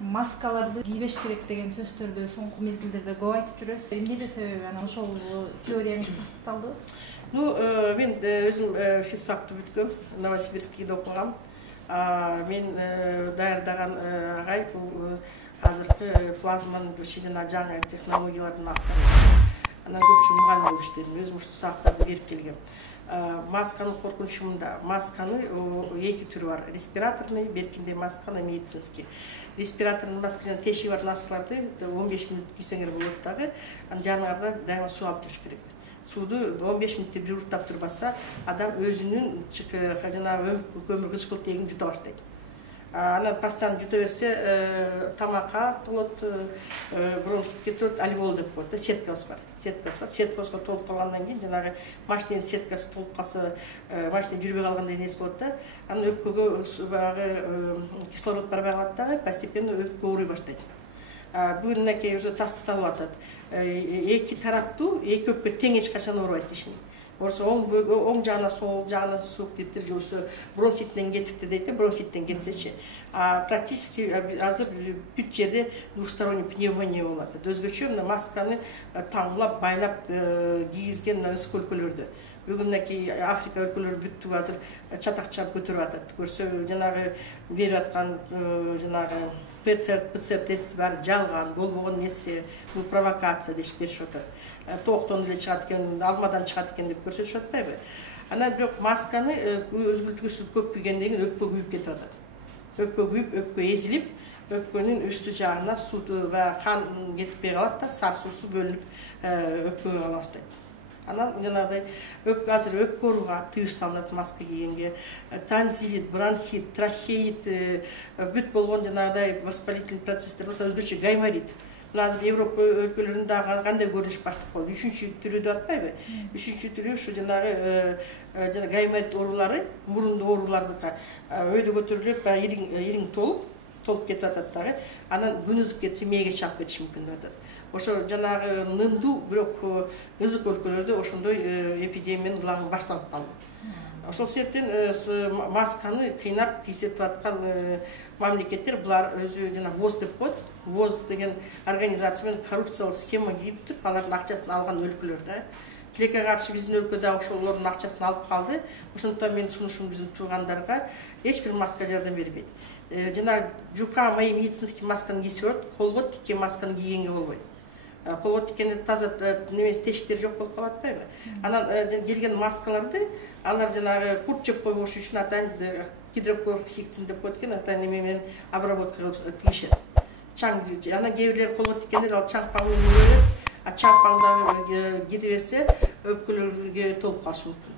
маскаларды кийбеш керек деген сөздөрдү соңку мезгилдерде көп айтып жүрөсүз. Эмне себеби анан ошол теорияңыз тастыкталды? Ну, мен өзüm физфакты бүткөм, Новосибирскийде окугам. Мен даярдаган агай азыркы плазманын жана жаңы технологиялардын автору. Анан көпчүлүк мугалим болуп иштедим. Өзүм ушул сабактарды берип келгем. Масканын коркунучу мында. Масканы эки түрү бар. Респираторный, беткинде масканы медицинский. Респираторный маска жана теши бар маскаларды 15 мүнөт кийсеңер болот дагы. Анын жанында дайыма суу алып жүрүш керек. Сууду 15 мүнөттө бир урттап турбаса, адам өзүнүн жанагы көмүр кычкылтегин жута баштайт. Анан постоянно жута берсе, тамакка толот, бронхит кетет, альвеол деп коет. Сеткабыз бар. Сеткабызга толуп калгандан кийин жанагы машиненин сеткасы толуп калса, машина жүрбөй калгандай нерсе болот да. Анан өпкөгө баягы кислород барбай калат дагы, постепенно өпкө ооруй баштайт. Бүгүн мынакей уже тастыкталып атат. Эки тараптуу, эки өпкө тең эч качан оорубайт дешин. Орсо оң жагына, сол жагына суук типтир, жолсо бронхиттен кетипти дейт, бронхиттен кетсечи. Практически азыр бүт жерде двусторонний пневмония болот. Өзгөчө мына масканы таңлап, байлап кийгизген ысык өлкөлөрдө. Бүгүн мынакей Африка өлкөлөрү бүттү азыр чатак чап көтөрүп атат. Көрсө жанагы берип аткан жанагы ПЦР тест бар, жалган, болбогон нерсе, бул провокация деп беришип атат. Токтон эле чыгат экен, алмадан чыгат экен деп көрсөтүшүп атпайбы? Анан бирок масканы өзгөлтүүсү көп кийгенден кийин өпкө күйүп кетип атат. Өпкө күйүп, өпкө эзилип, өпкөнүн үстү жагына суу баягы кан кетпей калат да, сары суусу бөлүнүп өпкөгө кала баштайт. Анан жанагыдай азыр өпкө ооруга тыюш салынат маска кийгенге, танзилит, бронхит, трахеит, бүт болгон жанагыдай воспалительный процесстер болсо өзгөчө гайморит. Азыр Европа өлкөлөрүндө кандай көрүнүш баштап калды? 3-чү түрү деп атпайбы? 3-чү түрү ушу жанагы гайморит оорулары, мурунду оорулардыкы өйдө көтөрүлүп, ириң толуп кетип атат дагы. Анан күн ызып кетсе мээге чаап кетиши мүмкүн деп атат. Ошо жанагы нымдуу, бирок ызык өлкөлөрдө ошондой эпидемиянын ыламы башталып калды. Ошол себептен масканы кыйнап кийсетип аткан мамлекеттер булар өзү жана ВОЗ деп коет. ВОЗ деген организация менен коррупциялык схема кийип туруп, алардын акчасын алган өлкөлөр да. Тилекке каршы биздин өлкөдө ошолордун акчасын алып калды. Ошондуктан мен сунушум биздин туугандарга эч бир маска жардам бербейт. Жана жука мои медицинский масканы кийсе болот, колго тиккен масканы кийгенге болбойт. Колго тиккенде таза немеси тешиктер жок болуп калат атпайбы? Анан келген маскаларды алар жанагы курт жеп койбош үчүн атайын гидроклорхексин деп коет экен, атайын неме менен обработка кылып тигишет. Чаң, анан кээ бирлер колго тиккенде ал чаңпаң менен берет, а чаңпаң дагы кире берсе өпкөлөргө толуп калышы мүмкүн.